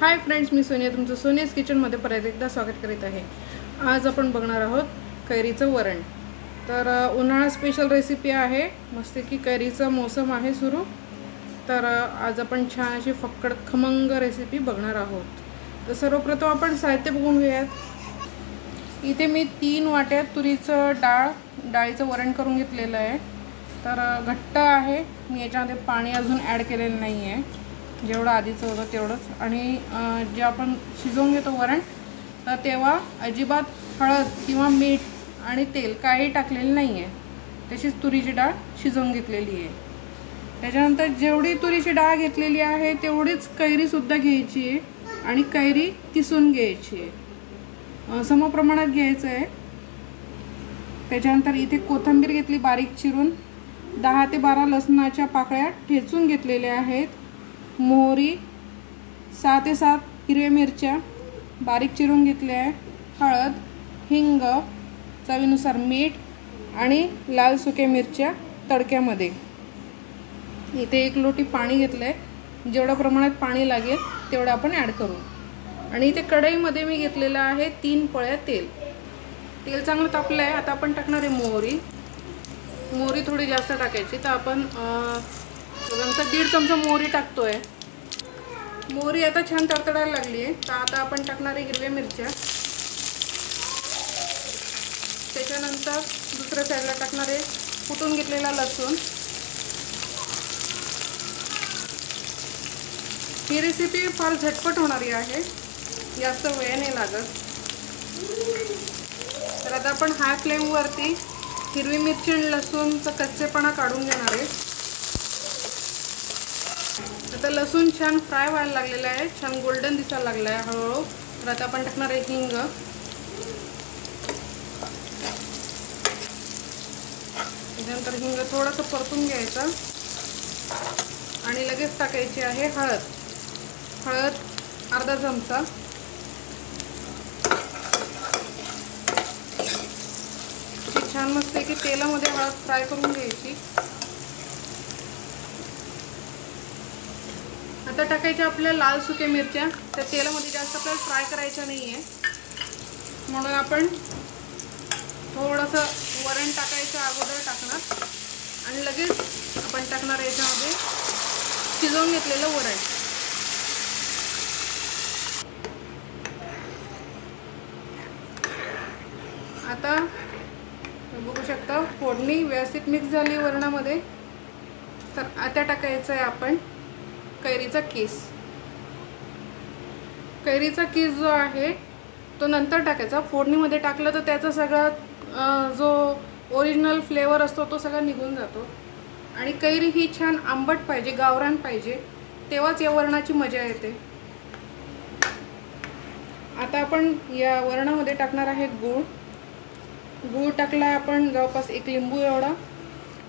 Hi friends, मी सोनिया तुमचं सोनियाज किचनमध्ये परत एकदा स्वागत करीत आहे। आज आपण बघणार आहोत कैरीचं वरण। तर उन्हाळा स्पेशल रेसिपी आहे। मस्त की कैरीचा मोसम आहे सुरू, तर आज आपण छान अशी फक्कड खमंग रेसिपी बघणार आहोत। तर सर्वप्रथम आपण साहित्य बघून घेऊयात। इथे मी 3 वाट्या तुरीचं डाळीचं वरण करून घेतलेलं आहे। तर घट्ट आहे, मी याच्यामध्ये पाणी अजून ॲड केलेलं नाही आहे, जेवढं आधीचं होतं तेवढंच। आणि जे आपण शिजवून घेतो वरण, तर तेव्हा अजिबात हळद किंवा मीठ आणि तेल काही टाकलेलं नाही आहे, तशीच तुरीची डाळ शिजवून घेतलेली आहे। त्याच्यानंतर जेवढी तुरीची डाळ घेतलेली आहे तेवढीच कैरीसुद्धा घ्यायची आहे आणि कैरी किसून घ्यायची आहे, समप्रमाणात घ्यायचं आहे। त्याच्यानंतर इथे कोथिंबीर घेतली बारीक चिरून, 10 ते 12 लसणाच्या पाकळ्या ठेचून घेतलेल्या आहेत, मोहरी 6 ते 7 हिरव्या मिरच्या बारीक चिरून घेतल्या आहे, हळद, हिंग, चवीनुसार मीठ आणि लाल सुक्या मिरच्या तडक्यामध्ये। इथे 1 लोटी पाणी घेतलं आहे, जेवढ्या प्रमाणात पाणी लागेल तेवढं आपण ॲड करू। आणि इथे कढईमध्ये मी घेतलेलं आहे 3 पळ्या तेल। तेल चांगलं तापलं आहे, आता आपण टाकणार आहे मोहरी थोडी जास्त टाकायची। तर आपण नंतर 1.5 चमचा मोहरी टाकतोय। मोहरी आता छान तडतडायला लागली आहे, तर आता आपण टाकणार आहे हिरव्या मिरच्या। त्याच्यानंतर दुसऱ्या साईडला टाकणार आहे कुटून घेतलेला लसूण। ही रेसिपी फार झटपट होणारी आहे, जास्त वेळ नाही लागत। तर आता आपण हाय फ्लेमवरती हिरवी मिरची आणि लसूणचा कच्चेपणा काढून घेणार आहे। आता लसूण छान फ्राय व्हायला लागलेला आहे, छान गोल्डन दिसायला लागला आहे हळूहळू। तर आता आपण टाकणार आहे हिंग। त्यानंतर हिंग थोडंसं परतून घ्यायचं आणि लगेच टाकायची आहे हळद अर्धा चमचा। छान मस्त की तेलामध्ये हळद फ्राय करून घ्यायची। आता टाकायच्या आपल्या लाल सुक्या मिरच्या। त्या तेलामध्ये जास्त आपल्याला फ्राय करायच्या नाही आहे, म्हणून आपण थोडंसं वरण टाकायचं अगोदर टाकणार आणि लगेच आपण टाकणार याच्यामध्ये शिजवून घेतलेलं वरण। आता बघू शकता फोडणी व्यवस्थित मिक्स झाली वरणामध्ये। तर आता टाकायचं आहे आपण कैरीचा किस। कैरीचा किस जो आहे तो नंतर टाकायचा, फोडणीमध्ये टाकलं तर त्याचा सगळा जो ओरिजिनल फ्लेवर असतो तो सगळा निघून जातो। आणि कैरी ही छान आंबट पाहिजे, गावरान पाहिजे, तेव्हाच या वरणाची मजा येते। आता आपण या वरणामध्ये टाकणार आहे गूळ टाकला आपण जवळपास 1 लिंबू एवढा।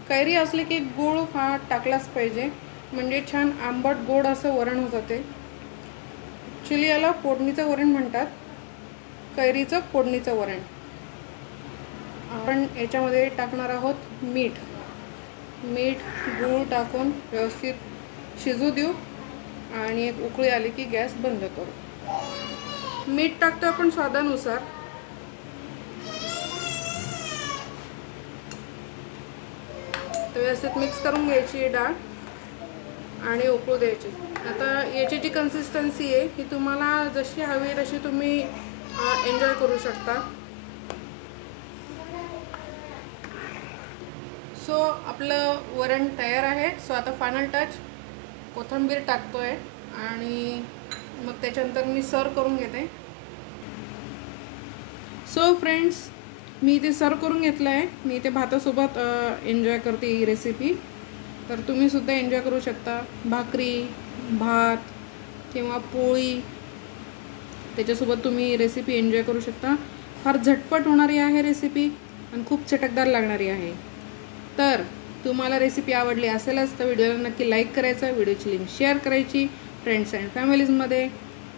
कैरी असले की गूळ हा टाकलाच पाहिजे, म्हणजे छान आंबट गोड असं वरण होतं ते। ॲक्च्युली याला फोडणीचं वरण म्हणतात, कैरीचं फोडणीचं वरण। आपण याच्यामध्ये टाकणार आहोत मीठ गूळ टाकून व्यवस्थित शिजू देऊ आणि एक उकळी आली की गॅस बंद करू। मीठ टाकतो आपण स्वादानुसार। व्यवस्थित मिक्स करून घ्यायची डाळ आणि उकळू द्यायची। आता याची जी कन्सिस्टन्सी आहे ही तुम्हाला जशी हवी तशी तुम्ही एन्जॉय करू शकता। सो आपलं वरण तयार आहे। सो आता फायनल टच कोथिंबीर टाकतोय आणि मग त्याच्यानंतर मी सर्व करून घेते। सो फ्रेंड्स, मी इथे सर्व करून घेतलं आहे। मी इथे भातासोबत एन्जॉय करते ही रेसिपी, तर तुम्हीसुद्धा एन्जॉय करू शकता। भाकरी, भात किंवा पोळी त्याच्यासोबत तुम्ही रेसिपी एन्जॉय करू शकता। फार झटपट होणारी आहे रेसिपी आणि खूप चटकदार लागणारी आहे। तर तुम्हाला रेसिपी आवडली असेलच तर व्हिडिओला नक्की लाईक करायचं, व्हिडिओची लिंक शेअर करायची फ्रेंड्स अँड फॅमिलीजमध्ये।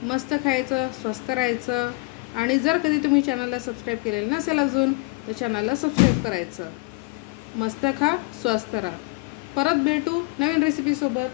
मस्त खायचं, स्वस्त राहायचं आणि जर कधी तुम्ही चॅनलला सबस्क्राईब केलेलं नसेल अजून तर चॅनलला सबस्क्राईब करायचं। मस्त खा, स्वस्त राहा। परत भेटू नवीन रेसिपीसोबत।